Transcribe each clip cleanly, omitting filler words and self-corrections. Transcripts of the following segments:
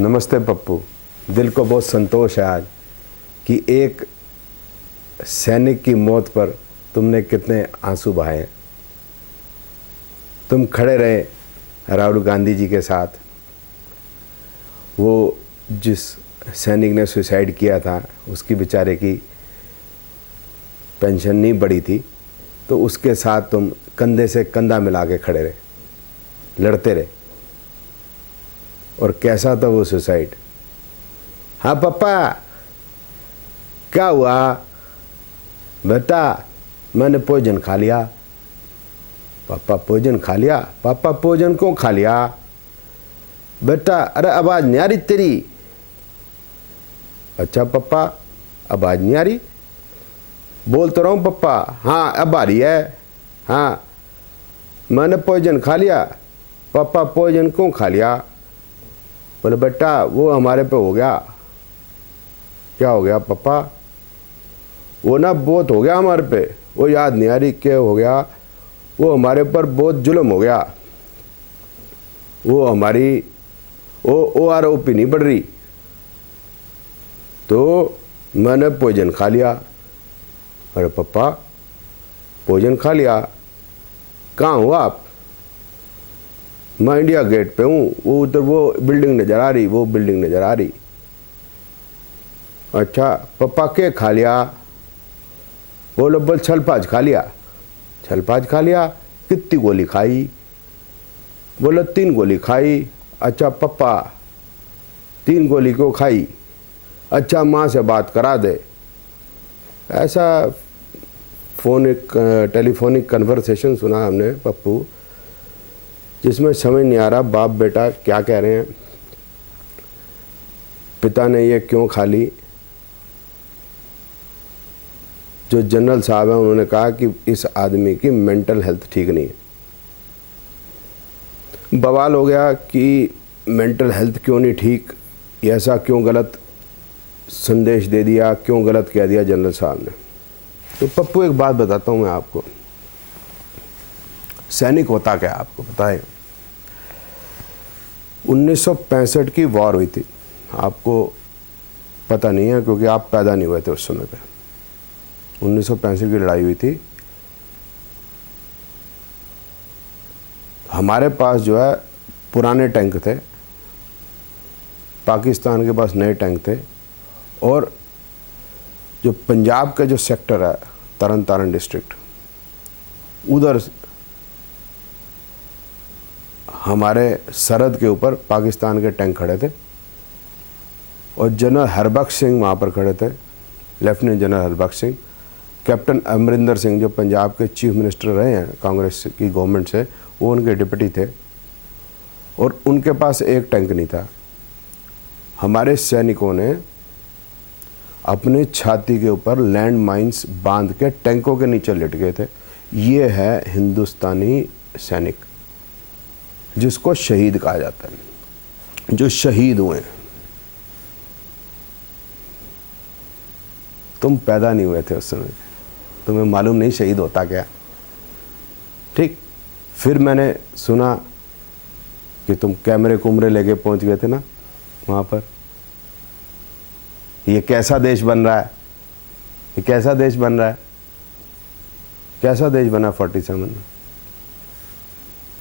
नमस्ते पप्पू। दिल को बहुत संतोष है आज कि एक सैनिक की मौत पर तुमने कितने आंसू बहाए हैं। तुम खड़े रहे राहुल गांधी जी के साथ। वो जिस सैनिक ने सुसाइड किया था उसकी बेचारे की पेंशन नहीं बढ़ी थी, तो उसके साथ तुम कंधे से कंधा मिला के खड़े रहे, लड़ते रहे। और कैसा था वो सुसाइड? हाँ पापा, क्या हुआ? बेटा मैंने पॉइजन खा लिया। पापा पॉइजन खा लिया? पापा पॉइजन क्यों खा लिया? बेटा अरे आवाज नहीं आ रही तेरी। अच्छा पापा आवाज नहीं आ रही? बोल तो रहा हूँ पापा। हाँ अब आ रही है। हाँ मैंने पॉइजन खा लिया। पापा पॉइजन क्यों खा लिया? बोले बेटा वो हमारे पे हो गया। क्या हो गया पापा? वो ना बहुत हो गया हमारे पे, वो याद नहीं आ रही क्या हो गया। वो हमारे ऊपर बहुत जुल्म हो गया। वो हमारी OROP नहीं बढ़ रही, तो मैंने पॉइजन खा लिया। अरे पापा पॉइजन खा लिया? कहाँ हो आप? मैं इंडिया गेट पे हूँ। वो उधर वो बिल्डिंग नजर आ रही, वो बिल्डिंग नजर आ रही। अच्छा पापा के खा लिया? बोलो बोल छलपाज खा लिया। छलपाज खा लिया? कितनी गोली खाई? बोलो 3 गोली खाई। अच्छा पापा 3 गोली क्यों खाई? अच्छा माँ से बात करा दे। ऐसा टेलीफोनिक कन्वर्सेशन सुना हमने पप्पू, जिसमें समझ नहीं आ रहा बाप बेटा क्या कह रहे हैं। पिता ने ये क्यों खा ली? जो जनरल साहब हैं उन्होंने कहा कि इस आदमी की मेंटल हेल्थ ठीक नहीं है। बवाल हो गया कि मेंटल हेल्थ क्यों नहीं ठीक, ऐसा क्यों गलत संदेश दे दिया, क्यों गलत कह दिया जनरल साहब ने। तो पप्पू एक बात बताता हूँ मैं आपको, सैनिक होता क्या आपको पता है? 1965 की वॉर हुई थी, आपको पता नहीं है क्योंकि आप पैदा नहीं हुए थे उस समय पे। 1965 की लड़ाई हुई थी। हमारे पास जो है पुराने टैंक थे, पाकिस्तान के पास नए टैंक थे। और जो पंजाब का जो सेक्टर है तरन तारण डिस्ट्रिक्ट, उधर हमारे सरहद के ऊपर पाकिस्तान के टैंक खड़े थे और जनरल हरबख्श सिंह वहाँ पर खड़े थे, lieutenant general Harbaksh Singh. Captain Amarinder Singh जो पंजाब के चीफ मिनिस्टर रहे हैं कांग्रेस की गवर्नमेंट से, वो उनके डिप्टी थे और उनके पास एक टैंक नहीं था। हमारे सैनिकों ने अपनी छाती के ऊपर लैंड माइंस बांध के टैंकों के नीचे लेट गए थे। ये है हिंदुस्तानी सैनिक, जिसको शहीद कहा जाता है, जो शहीद हुए। तुम पैदा नहीं हुए थे उस समय, तुम्हें मालूम नहीं शहीद होता क्या। ठीक, फिर मैंने सुना कि तुम कैमरे कुमरे लेके पहुंच गए थे ना वहाँ पर। ये कैसा देश बन रहा है? ये कैसा देश बन रहा है? कैसा देश बना 47 में?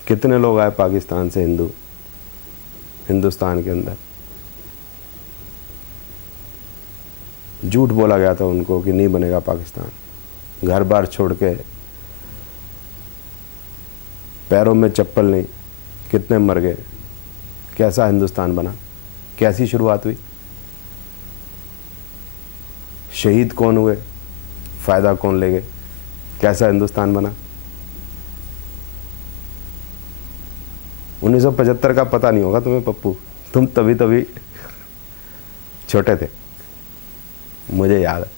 कितने लोग आए पाकिस्तान से हिंदुस्तान के अंदर? झूठ बोला गया था उनको कि नहीं बनेगा पाकिस्तान। घर बार छोड़ के, पैरों में चप्पल नहीं, कितने मर गए। कैसा हिंदुस्तान बना? कैसी शुरुआत हुई? शहीद कौन हुए? फायदा कौन ले गए? कैसा हिंदुस्तान बना? 1975 का पता नहीं होगा तुम्हें पप्पू, तुम तभी छोटे थे, मुझे याद है।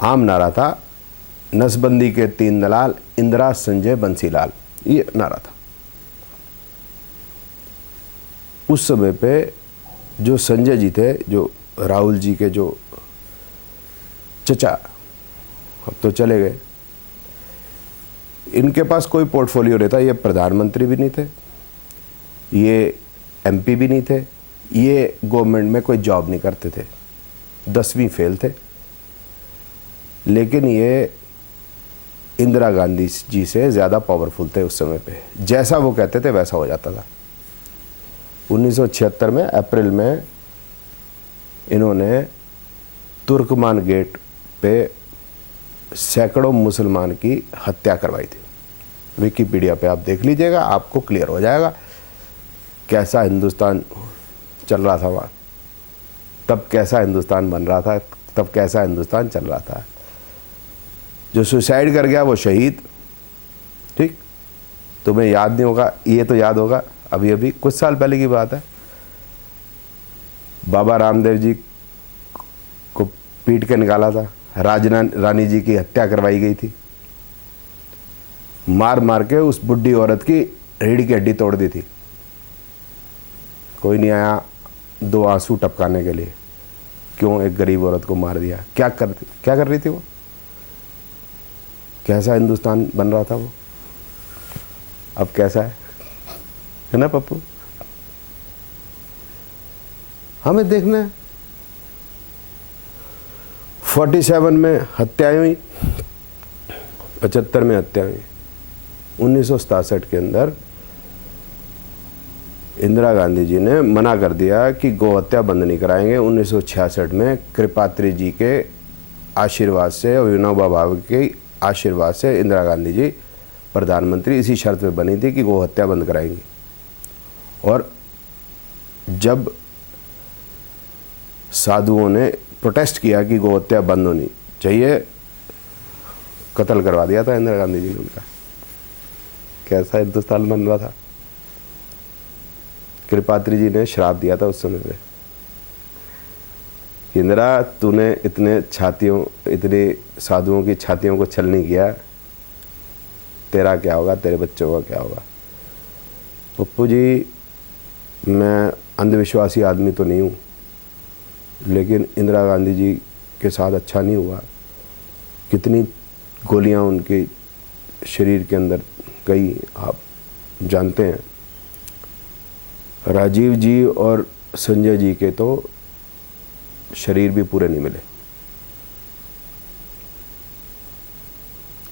आम नारा था, नसबंदी के 3 दलाल, इंदिरा संजय बंसीलाल, ये नारा था। उस समय पे जो संजय जी थे, जो राहुल जी के जो चचा, अब तो चले गए, इनके पास कोई पोर्टफोलियो नहीं था। ये प्रधानमंत्री भी नहीं थे, ये एमपी भी नहीं थे, ये गवर्नमेंट में कोई जॉब नहीं करते थे, 10वीं फेल थे, लेकिन ये इंदिरा गांधी जी से ज़्यादा पावरफुल थे उस समय पे। जैसा वो कहते थे वैसा हो जाता था। 1976 में अप्रैल में इन्होंने तुर्कमान गेट पे सैकड़ों मुसलमान की हत्या करवाई थी। विकिपीडिया पे आप देख लीजिएगा, आपको क्लियर हो जाएगा कैसा हिंदुस्तान चल रहा था वहाँ, तब कैसा हिंदुस्तान बन रहा था, तब कैसा हिंदुस्तान चल रहा था। जो सुसाइड कर गया वो शहीद, ठीक, तुम्हें याद नहीं होगा, ये तो याद होगा, अभी अभी कुछ साल पहले की बात है, बाबा रामदेव जी को पीट के निकाला था, रानी जी की हत्या करवाई गई थी, मार मार के उस बुढ़ी औरत की रीढ़ की हड्डी तोड़ दी थी, कोई नहीं आया 2 आंसू टपकाने के लिए, क्यों एक गरीब औरत को मार दिया। क्या कर रही थी वो, कैसा हिंदुस्तान बन रहा था वो, अब कैसा है ना पप्पू। हमें देखना है 47 में हत्याएं हुई, 75 में हत्या हुई, 1967 के अंदर इंदिरा गांधी जी ने मना कर दिया कि गौ हत्या बंद नहीं कराएंगे। 1966 में कृपात्री जी के आशीर्वाद से और विनोबा भावे के आशीर्वाद से इंदिरा गांधी जी प्रधानमंत्री इसी शर्त पे बनी थी कि गौ हत्या बंद कराएंगी। और जब साधुओं ने प्रोटेस्ट किया कि गौ हत्या बंद होनी चाहिए, कत्ल करवा दिया था इंदिरा गांधी जी ने उनका। कैसा हिंदुस्तान बन रहा था। कृपात्री जी ने श्राप दिया था उस समय पे, इंदिरा तूने इतने साधुओं की छातियों को छलनी किया, तेरा क्या होगा, तेरे बच्चों का क्या होगा। पप्पू जी, मैं अंधविश्वासी आदमी तो नहीं हूँ, लेकिन इंदिरा गांधी जी के साथ अच्छा नहीं हुआ। कितनी गोलियाँ उनके शरीर के अंदर गई आप जानते हैं। राजीव जी और संजय जी के तो शरीर भी पूरे नहीं मिले।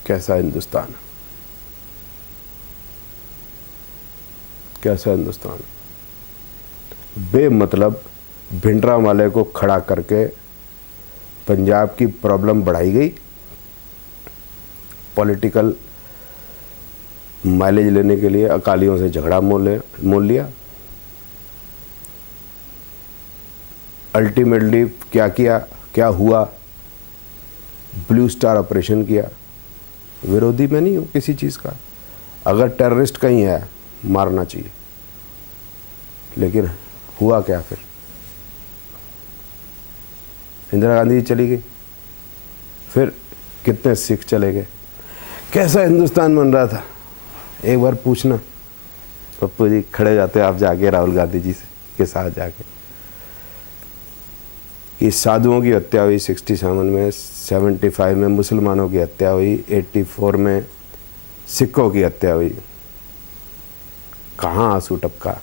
कैसा हिंदुस्तान, कैसा हिंदुस्तान। बेमतलब भिंडरा वाले को खड़ा करके पंजाब की प्रॉब्लम बढ़ाई गई, पॉलिटिकल माइलेज लेने के लिए अकालियों से झगड़ा मोल लिया। अल्टीमेटली क्या किया, क्या हुआ, ब्लू स्टार ऑपरेशन किया। विरोधी में नहीं हूँ किसी चीज़ का, अगर टेररिस्ट कहीं है मारना चाहिए, लेकिन हुआ क्या फिर। इंदिरा गांधी चली गई, फिर कितने सिख चले गए। कैसा हिंदुस्तान बन रहा था। एक बार पूछना पप्पू जी, खड़े जाते आप जाके राहुल गांधी जी के साथ जाके, कि साधुओं की हत्या हुई 67 में, 75 में मुसलमानों की हत्या हुई, 84 में सिखों की हत्या हुई, कहाँ आंसू टपका।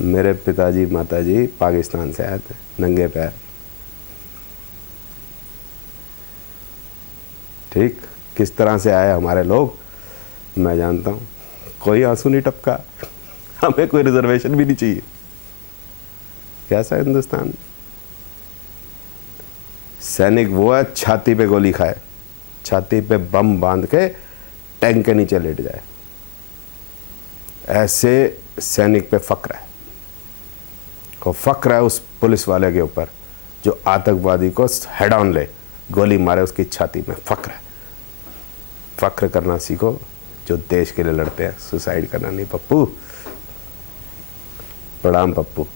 मेरे पिताजी माताजी पाकिस्तान से आए थे नंगे पैर, ठीक, किस तरह से आए हमारे लोग मैं जानता हूँ। कोई आंसू नहीं टपका, हमें कोई रिजर्वेशन भी नहीं चाहिए। कैसा हिंदुस्तान। सैनिक वो है छाती पे गोली खाए, छाती पे बम बांध के टैंक के नीचे लेट जाए, ऐसे सैनिक पे फक्र है। और फक्र है उस पुलिस वाले के ऊपर जो आतंकवादी को हेड ऑन ले, गोली मारे उसकी छाती में। फक्र है। फक्र करना सीखो जो देश के लिए लड़ते हैं, सुसाइड करना नहीं। पप्पू प्रणाम पप्पू।